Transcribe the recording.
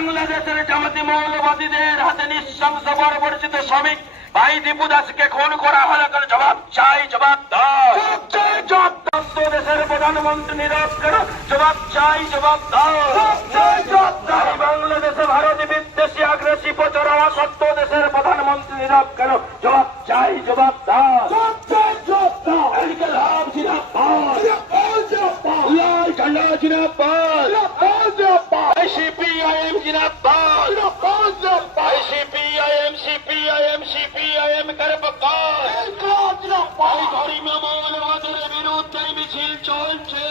বাংলাদেশের জামাতি মৌলবাদীদের হাতে নৃশংস বর্বরচিত শ্রমিক ভাই দীপু দাসকে খুন করা হলো, কেন? জবাব চাই, জবাব দাও। দেশের প্রধানমন্ত্রী নীরব কেন? জবাব চাই, জবাব দাও। বাংলাদেশে ভারত বিদ্বেষী আগ্রাসী প্রচারণা সত্ত্বেও দেশের প্রধানমন্ত্রী নীরব কেন? জবাব চাই, জবাব দাও। সিপিআইএম জিন্দাবাদ, সিপিআইএম সিপিআইএম সিপিআইএম ধর্মীয় মৌলবাদের বিরুদ্ধে মিছিল চলছে।